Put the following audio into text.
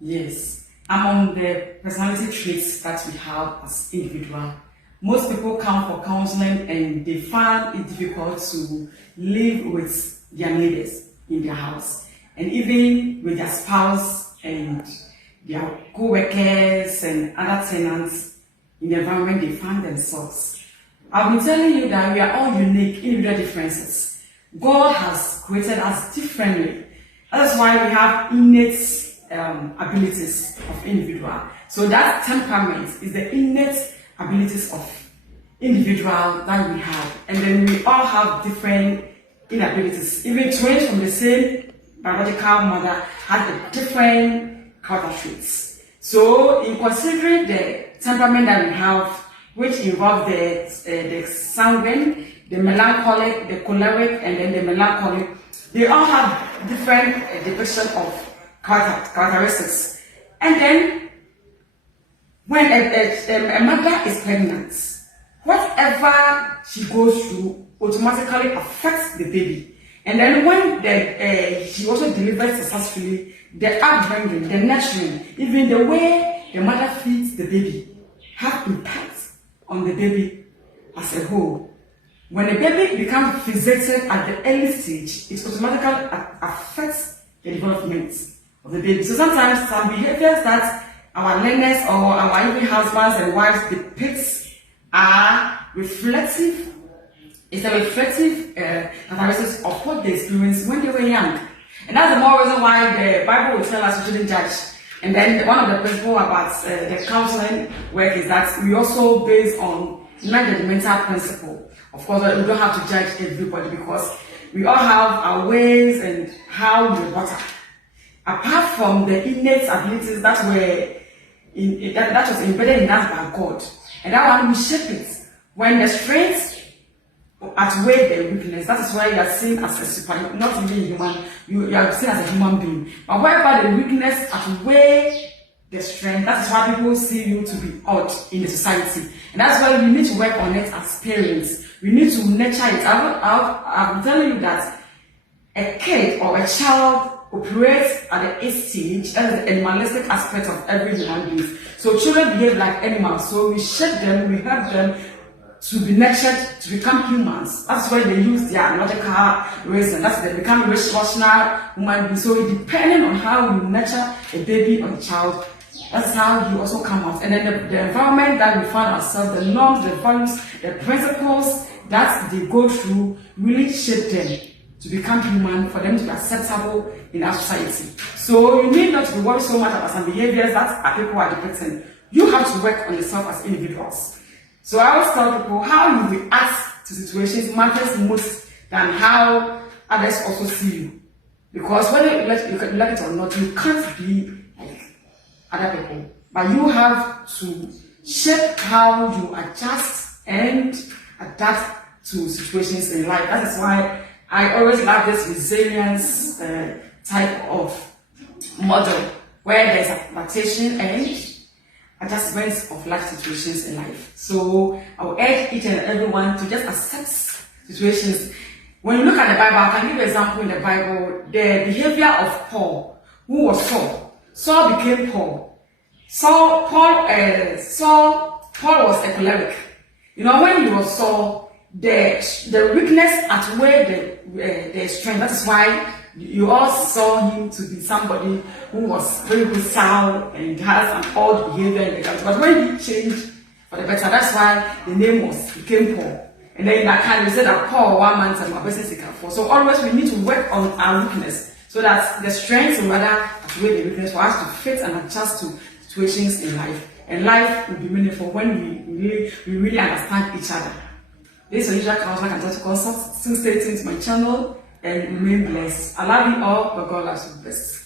Yes, among the personality traits that we have as individual, most people come for counseling and they find it difficult to live with their neighbors in their house and even with their spouse and their co-workers and other tenants in the environment they find themselves. I've been telling you that we are all unique, individual differences. God has created us differently. That's why we have innate abilities of individual. So that temperament is the innate abilities of individual that we have. And then we all have different inabilities. Even twins from the same biological mother have a different character traits. So in considering the temperament that we have, which involve the sanguine, the melancholic, the choleric, and then the melancholic, they all have different depiction of characteristics. And then when a mother is pregnant, whatever she goes through automatically affects the baby. And then when she also delivers successfully, the upbringing, the nurturing, even the way the mother feeds the baby have impact on the baby as a whole. When a baby becomes fixated at the early stage, it automatically affects the development of the baby. So sometimes some behaviors that our learners or our even husbands and wives depict are reflective. It's a reflective characteristics of what they experienced when they were young. And that's the more reason why the Bible will tell us we shouldn't judge. And then one of the principles about the counseling work is that we also base on non-judgmental principle. Of course, we don't have to judge everybody because we all have our ways and how we brought up. Apart from the innate abilities that that was embedded in us by God, and that one we shape it. When the strengths outweigh the weakness, that is why you are seen as a super, not even human. You are seen as a human being. But wherever the weakness outweigh the strength, that is why people see you to be odd in the society. And that's why we need to work on it as parents. We need to nurture it. I'm telling you that a kid or a child operates at the age stage, that is the animalistic aspect of every human being. So children behave like animals. So we shape them, we help them to be nurtured to become humans. That's why they use their logical reason. That's they become rational human beings. So depending on how you nurture a baby or a child, that's how you also come out. And then the environment that we find ourselves, the norms, the values, the principles that they go through really shape them to become human, for them to be acceptable in our society. So you need not to be worried so much about some behaviors that people are depicting. You have to work on yourself as individuals. So I always tell people how you react to situations matters most than how others also see you. Because whether you like it or not, you can't be like other people. But you have to shape how you adjust and adapt to situations in life. That is why I always love this resilience type of model where there's adaptation and adjustments of life situations in life. So I will urge each and everyone to just accept situations. When you look at the Bible, I can give an example in the Bible, the behavior of Paul, who was Saul. Saul became Paul. Paul was a choleric. You know, when he was Saul, the weakness outweighed the strength. That is why you all saw him to be somebody who was very hostile and has an odd behavior in the country. But when he changed for the better, that's why the name became Paul. And then in that kind, we said that Paul, one man, and my business is for. So always we need to work on our weakness so that the strengths will rather outweigh the weakness for us to fit and adjust to situations in life. And life will be meaningful when we really understand each other. This is your usual counselor and Tawiah-Quansah. Still stay tuned to my channel and remain blessed. I love you all, but God loves you best.